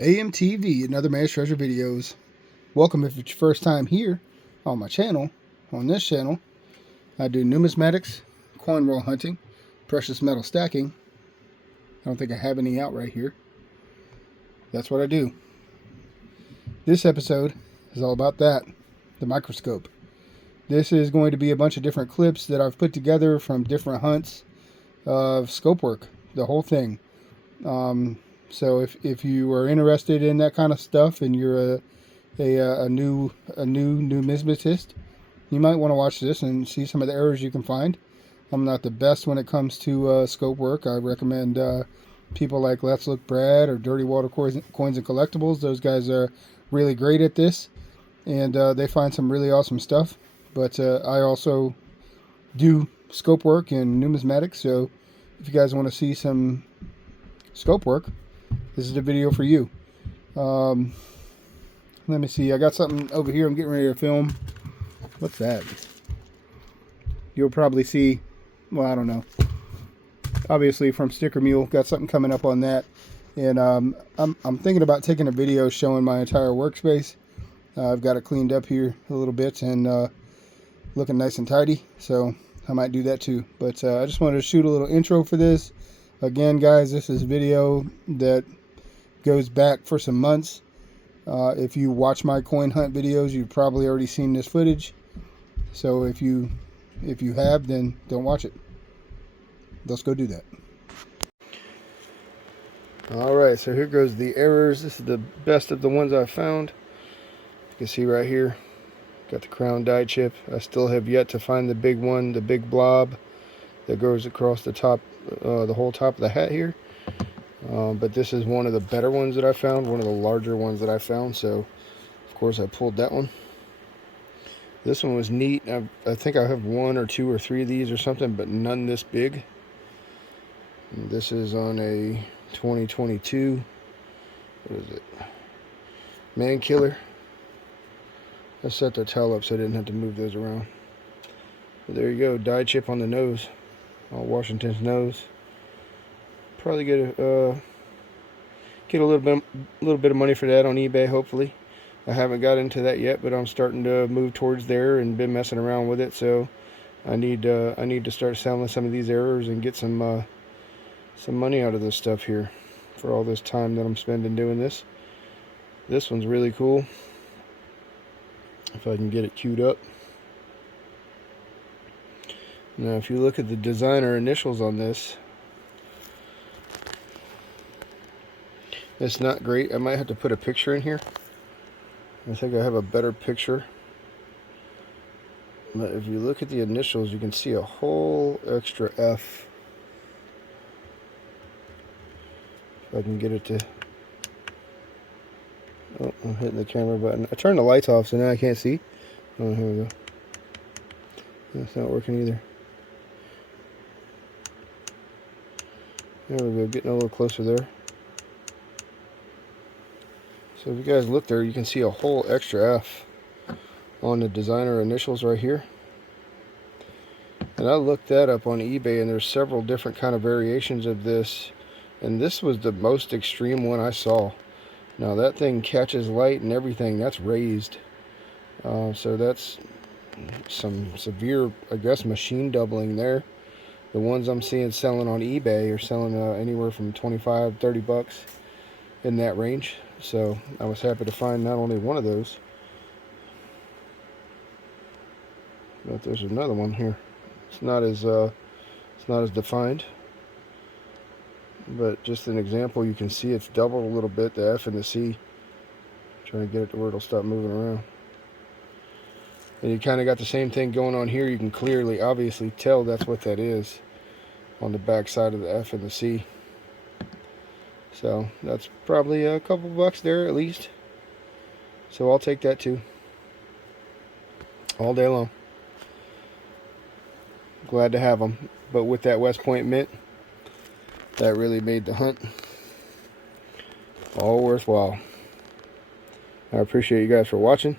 A.M.T.V, another Man's Treasure Videos. Welcome if it's your first time here on my channel. On this channel, I do numismatics, coin roll hunting, precious metal stacking. I don't think I have any out right here. That's what I do. This episode is all about that, the microscope. This is going to be a bunch of different clips that I've put together from different hunts of scope work, the whole thing. So if you are interested in that kind of stuff and you're a new numismatist, you might want to watch this and see some of the errors you can find. I'm not the best when it comes to scope work. I recommend people like Let's Look Brad or Dirty Water Coins and Collectibles. Those guys are really great at this, and they find some really awesome stuff. But I also do scope work and numismatics, so if you guys want to see some scope work, this is the video for you. Let me see. I got something over here I'm getting ready to film. What's that? You'll probably see, well, I don't know. Obviously from Sticker Mule, got something coming up on that. And I'm thinking about taking a video showing my entire workspace. I've got it cleaned up here a little bit and looking nice and tidy. So I might do that too. But I just wanted to shoot a little intro for this. Again, guys, this is a video that goes back for some months. If you watch my coin hunt videos, you've probably already seen this footage. So if you have, then don't watch it. Let's go do that. Alright, so here goes the errors. This is the best of the ones I've found. You can see right here, got the crown die chip. I still have yet to find the big one, the big blob that goes across the top, the whole top of the hat here. But this is one of the better ones that I found, one of the larger ones that I found, so of course I pulled that one. This one was neat. I think I have one or two or three of these or something, but none this big. And this is on a 2022, what is it, Man Killer. I set the towel up so I didn't have to move those around. But there you go, die chip on the nose, on Washington's nose. Probably get a little bit of money for that on eBay, hopefully. I haven't got into that yet, but I'm starting to move towards there and been messing around with it. So I need to start selling some of these errors and get some money out of this stuff here for all this time that I'm spending doing this. This one's really cool. If I can get it queued up. Now, if you look at the designer initials on this, it's not great. I might have to put a picture in here. I think I have a better picture. But if you look at the initials, you can see a whole extra F. If I can get it to... Oh, I'm hitting the camera button. I turned the lights off, so now I can't see. Oh, here we go. That's not working either. There we go, getting a little closer there. So if you guys look there, you can see a whole extra F on the designer initials right here. And I looked that up on eBay, and there's several different kind of variations of this. And this was the most extreme one I saw. Now that thing catches light and everything, that's raised. So that's some severe, I guess, machine doubling there. The ones I'm seeing selling on eBay are selling anywhere from 25, 30 bucks in that range. So I was happy to find not only one of those, but there's another one here. It's not as defined, but just an example. You can see it's doubled a little bit, the F and the C. Trying to get it to where it'll stop moving around. And you kind of got the same thing going on here. You can clearly, obviously tell that's what that is on the back side of the F and the C. So that's probably a couple bucks there at least. So I'll take that too. All day long. Glad to have them. But with that West Point mint, that really made the hunt all worthwhile. I appreciate you guys for watching.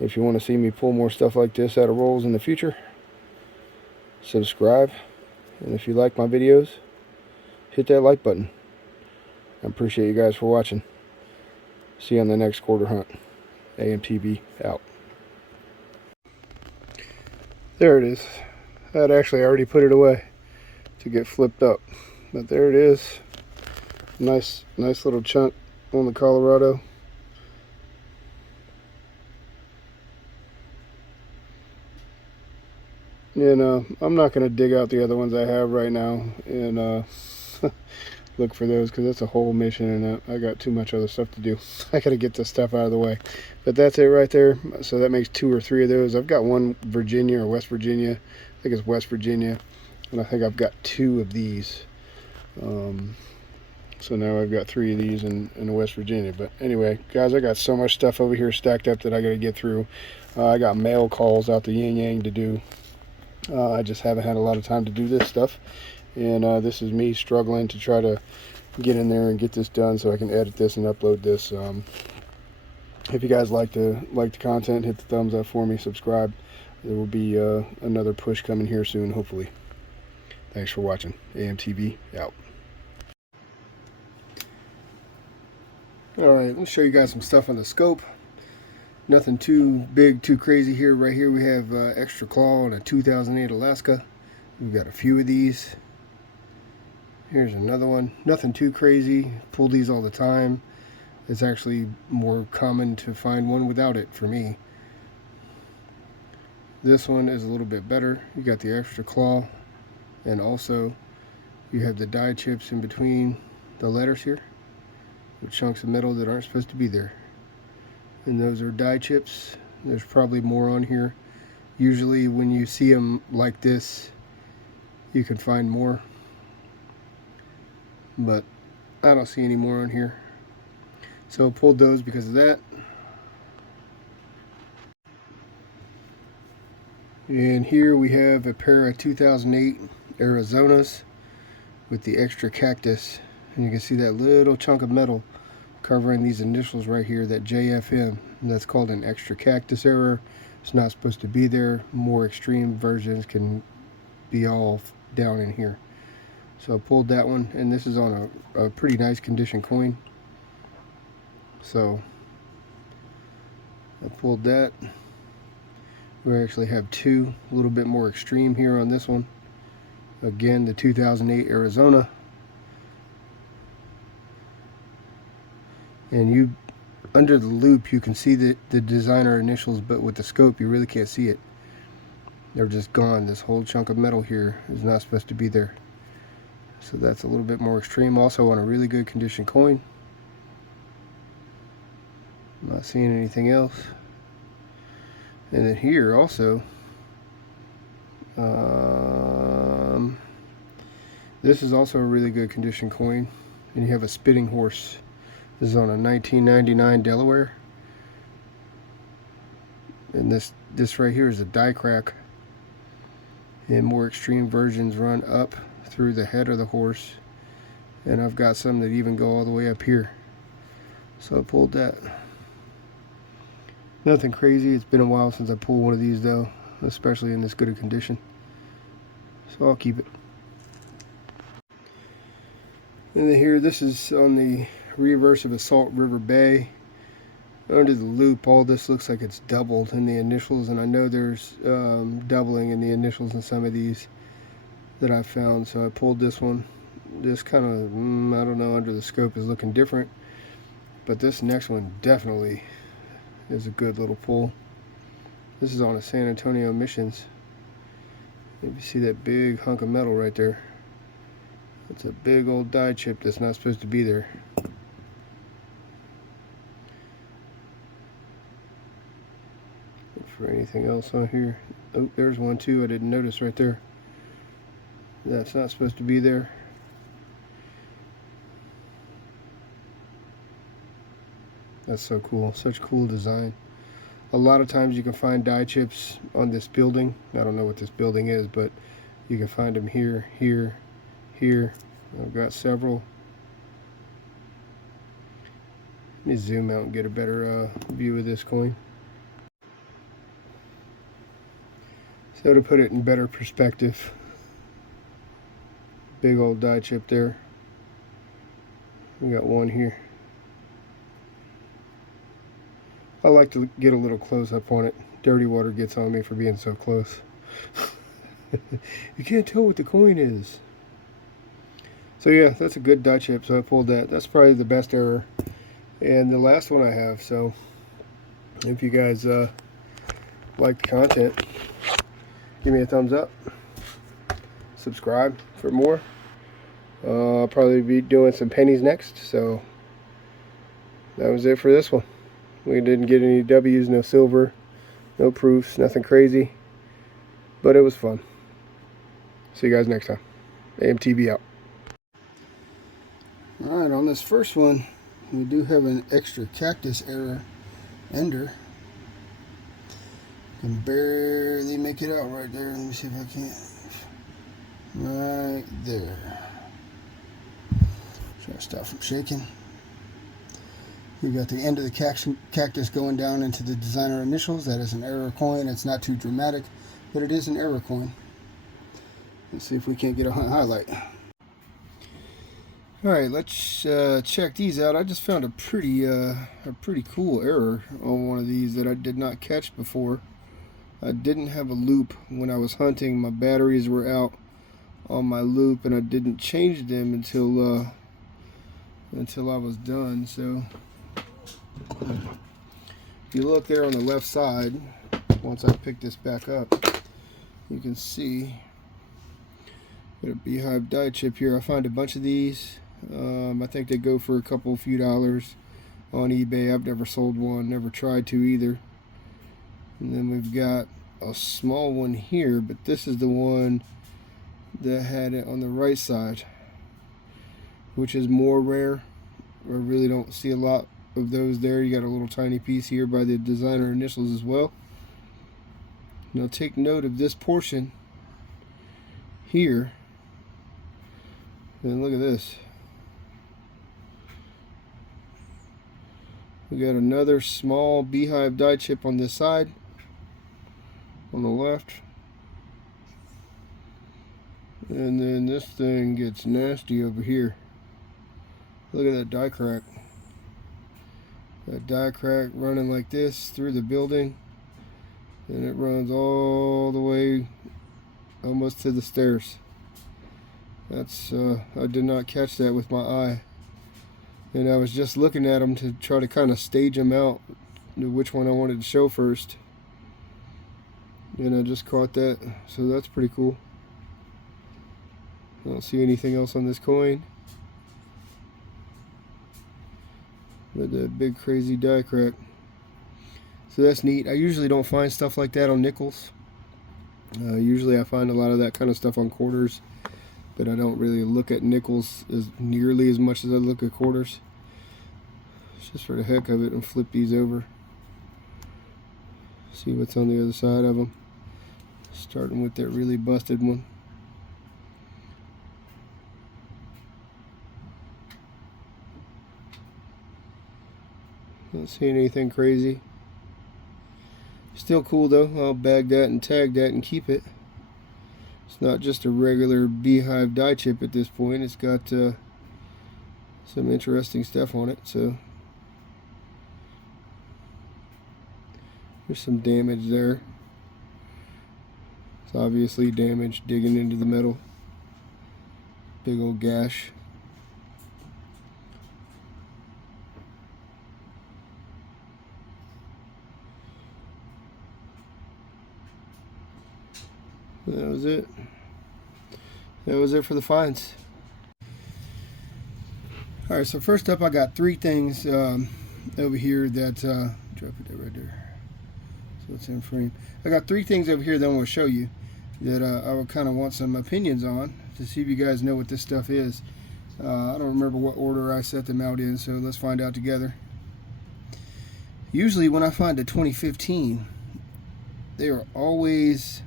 If you want to see me pull more stuff like this out of rolls in the future, subscribe. And if you like my videos, hit that like button. I appreciate you guys for watching. See you on the next quarter hunt. A.M.T.V. out. There it is. I'd actually already put it away to get flipped up, but there it is. Nice little chunk on the Colorado. And I'm not going to dig out the other ones I have right now and look for those, because that's a whole mission and I got too much other stuff to do. I got to get this stuff out of the way. But that's it right there. So that makes 2 or 3 of those. I've got one Virginia or West Virginia. I think it's West Virginia. And I think I've got 2 of these. So now I've got 3 of these in West Virginia. But anyway, guys, I got so much stuff over here stacked up that I got to get through. I got mail calls out the yin yang to do. I just haven't had a lot of time to do this stuff, and this is me struggling to try to get in there and get this done so I can edit this and upload this. If you guys like the content, hit the thumbs up for me, subscribe. There will be another push coming here soon, hopefully. Thanks for watching. A.M.T.V. out. Alright, let's show you guys some stuff on the scope. Nothing too big, too crazy here. Right here we have extra claw on a 2008 Alaska. We've got a few of these. Here's another one. Nothing too crazy. Pull these all the time. It's actually more common to find one without it for me. This one is a little bit better. You got the extra claw, and also you have the die chips in between the letters here with chunks of metal that aren't supposed to be there. And those are die chips. There's probably more on here. Usually when you see them like this, you can find more, but I don't see any more on here, so I pulled those because of that. And here we have a pair of 2008 Arizonas with the extra cactus, and you can see that little chunk of metal covering these initials right here, that JFM. And that's called an extra cactus error. It's not supposed to be there. More extreme versions can be all down in here. So I pulled that one, and this is on a pretty nice condition coin. So I pulled that. We actually have 2, a little bit more extreme here on this one. Again, the 2008 Arizona. And you, under the loop, you can see the designer initials, but with the scope you really can't see it. They're just gone. This whole chunk of metal here is not supposed to be there. So that's a little bit more extreme. Also on a really good condition coin. I'm not seeing anything else. And then here also, this is also a really good condition coin. And you have a spitting horse. This is on a 1999 Delaware, and this right here is a die crack, and more extreme versions run up through the head of the horse, and I've got some that even go all the way up here. So I pulled that. Nothing crazy. It's been a while since I pulled one of these though, especially in this good a condition, so I'll keep it. And then here, this is on the reverse of a Salt River Bay. Under the loop, all this looks like it's doubled in the initials, and I know there's doubling in the initials in some of these that I found. So I pulled this one. This kind of, I don't know, under the scope is looking different, but this next one definitely is a good little pull. This is on a San Antonio Missions. You see that big hunk of metal right there? It's a big old die chip that's not supposed to be there. For anything else on here. Oh, there's one too I didn't notice right there. That's not supposed to be there. That's so cool. Such cool design. A lot of times you can find die chips on this building. I don't know what this building is, but you can find them here, here, here. I've got several. Let me zoom out and get a better view of this coin. So to put it in better perspective, big old die chip there. We got one here. I like to get a little close up on it. Dirty water gets on me for being so close. You can't tell what the coin is. So yeah, that's a good die chip, so I pulled that. That's probably the best error. And the last one I have, so if you guys like the content, give me a thumbs up. Subscribe for more. I'll probably be doing some pennies next, so that was it for this one. We didn't get any W's, no silver, no proofs, nothing crazy, but it was fun. See you guys next time. A.M.T.V out. Alright, on this first one, we do have an extra cactus error ender. Can barely make it out right there. Let me see if I can. Right there. Try to stop from shaking. You got the end of the cactus going down into the designer initials. That is an error coin. It's not too dramatic, but it is an error coin. Let's see if we can't get a highlight. Alright, let's check these out. I just found a pretty cool error on one of these that I did not catch before. I didn't have a loop when I was hunting. My batteries were out on my loop, and I didn't change them until I was done. So if you look there on the left side, once I pick this back up, you can see got a beehive die chip here. I find a bunch of these. I think they go for a few dollars on eBay. I've never sold one, never tried to either. And then we've got a small one here, but this is the one that had it on the right side, which is more rare. I really don't see a lot of those there. You got a little tiny piece here by the designer initials as well. Now take note of this portion here, and look at this. We got another small beehive die chip on this side, on the left. And then this thing gets nasty over here. Look at that die crack. That die crack running like this through the building. And it runs all the way almost to the stairs. That's I did not catch that with my eye. And I was just looking at them to try to kind of stage them out, which one I wanted to show first. And I just caught that, so that's pretty cool. I don't see anything else on this coin. But that big crazy die crack. So that's neat. I usually don't find stuff like that on nickels. Usually I find a lot of that kind of stuff on quarters, but I don't really look at nickels as nearly as much as I look at quarters. It's just for the heck of it, and flip these over. See what's on the other side of them. Starting with that really busted one. Don't see anything crazy. Still cool though. I'll bag that and tag that and keep it. It's not just a regular beehive die chip at this point. It's got some interesting stuff on it. So there's some damage there. It's obviously damage digging into the metal. Big old gash. That was it. That was it for the finds. Alright, so first up I got three things over here that drop it right there so it's in frame. I got three things over here that I want to show you that I would kind of want some opinions on to see if you guys know what this stuff is. I don't remember what order I set them out in, so let's find out together. Usually when I find a 2015, they are always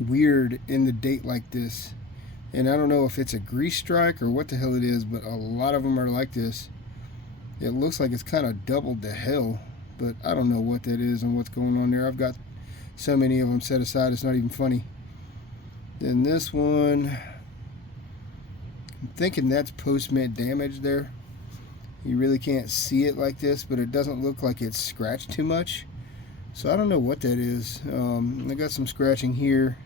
weird in the date like this, and I don't know if it's a grease strike or what the hell it is, but a lot of them are like this. It looks like it's kind of doubled to hell, but I don't know what that is and what's going on there. I've got so many of them set aside, it's not even funny. Then this one, I'm thinking that's post-mint damage there. You really can't see it like this, but it doesn't look like it's scratched too much. So I don't know what that is. I got some scratching here,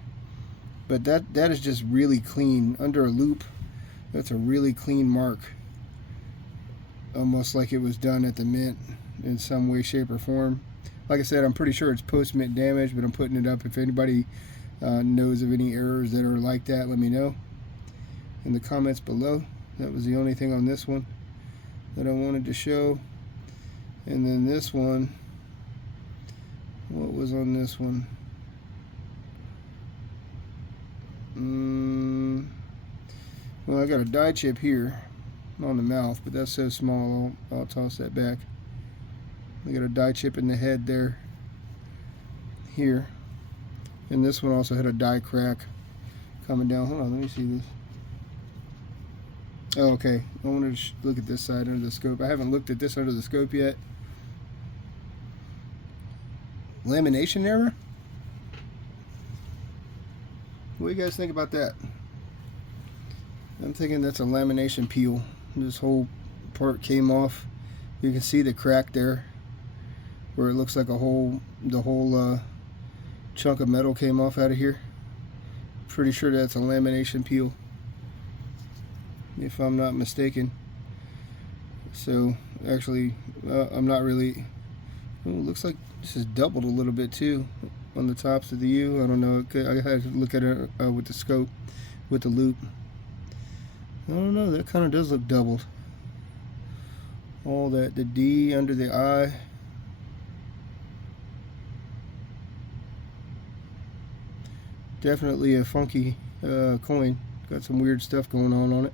but that is just really clean. Under a loop, that's a really clean mark. Almost like it was done at the mint in some way, shape, or form. Like I said, I'm pretty sure it's post-mint damage, but I'm putting it up. If anybody knows of any errors that are like that, let me know in the comments below. That was the only thing on this one that I wanted to show. And then this one, what was on this one? Well, I got a die chip here on the mouth, but that's so small, I'll toss that back. I got a die chip in the head there, here. And this one also had a die crack coming down. Hold on, let me see this. Oh, okay, I wanted to look at this side under the scope. I haven't looked at this under the scope yet. Lamination error? What do you guys think about that? I'm thinking that's a lamination peel. This whole part came off. You can see the crack there, where it looks like the whole chunk of metal came off out of here. Pretty sure that's a lamination peel, if I'm not mistaken. So actually, I'm not really. Oh, it looks like this is doubled a little bit too on the tops of the U. I don't know. I had to look at it with the scope, with the loop. I don't know. That kind of does look doubled. All that, the D under the I. Definitely a funky coin. Got some weird stuff going on it.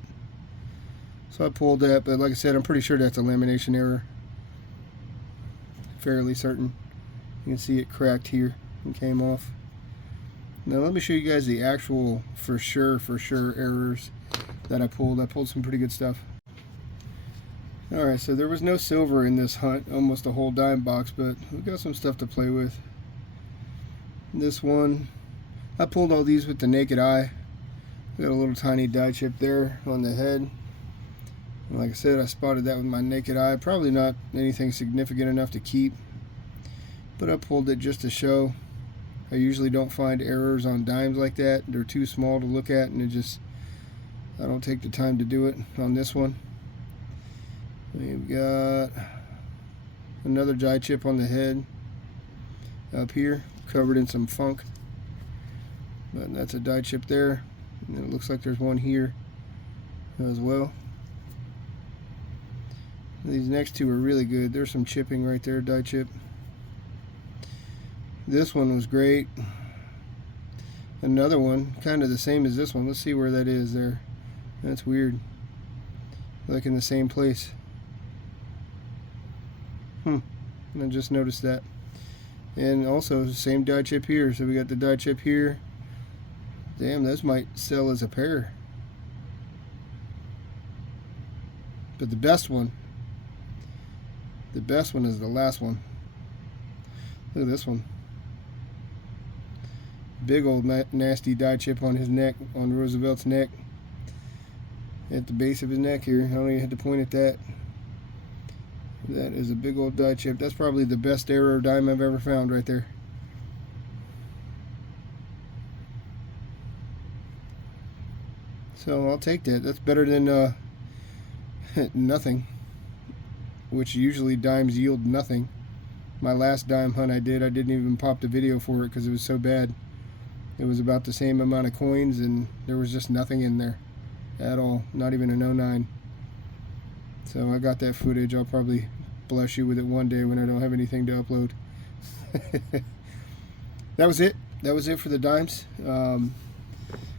So I pulled that, but like I said, I'm pretty sure that's a lamination error. Fairly certain. You can see it cracked here and came off. Now let me show you guys the actual for sure errors that I pulled. I pulled some pretty good stuff. Alright, so there was no silver in this hunt, almost a whole dime box, but we got some stuff to play with. This one, I pulled all these with the naked eye. Got a little tiny die chip there on the head. And like I said, I spotted that with my naked eye. Probably not anything significant enough to keep, but I pulled it just to show. I usually don't find errors on dimes like that. They're too small to look at, and I don't take the time to do it on this one. We've got another die chip on the head up here, covered in some funk. But that's a die chip there. And then it looks like there's one here as well. These next two are really good. There's some chipping right there, die chip. This one was great. Another one, kind of the same as this one. Let's see where that is there. That's weird. Like in the same place. I just noticed that. And also the same die chip here. So we got the die chip here. Damn, those might sell as a pair. But the best one is the last one. Look at this one. Big old nasty die chip on his neck, on Roosevelt's neck. At the base of his neck here. I don't even have to point at that. That is a big old die chip. That's probably the best error dime I've ever found right there. So I'll take that. That's better than nothing, which usually dimes yield nothing. My last dime hunt I didn't even pop the video for it because it was so bad. It was about the same amount of coins and there was just nothing in there at all, not even an 09. So I got that footage. I'll probably bless you with it one day when I don't have anything to upload. That was it. That was it for the dimes. I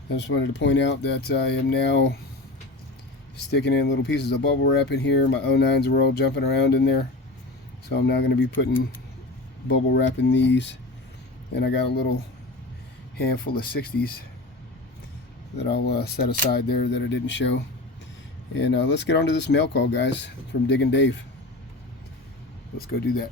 just wanted to point out that I am now sticking in little pieces of bubble wrap in here. My 09s were all jumping around in there, so I'm now going to be putting bubble wrap in these. And I got a little handful of 60s that I'll set aside there that I didn't show. And let's get on to this mail call, guys, from Diggin' Dave. Let's go do that.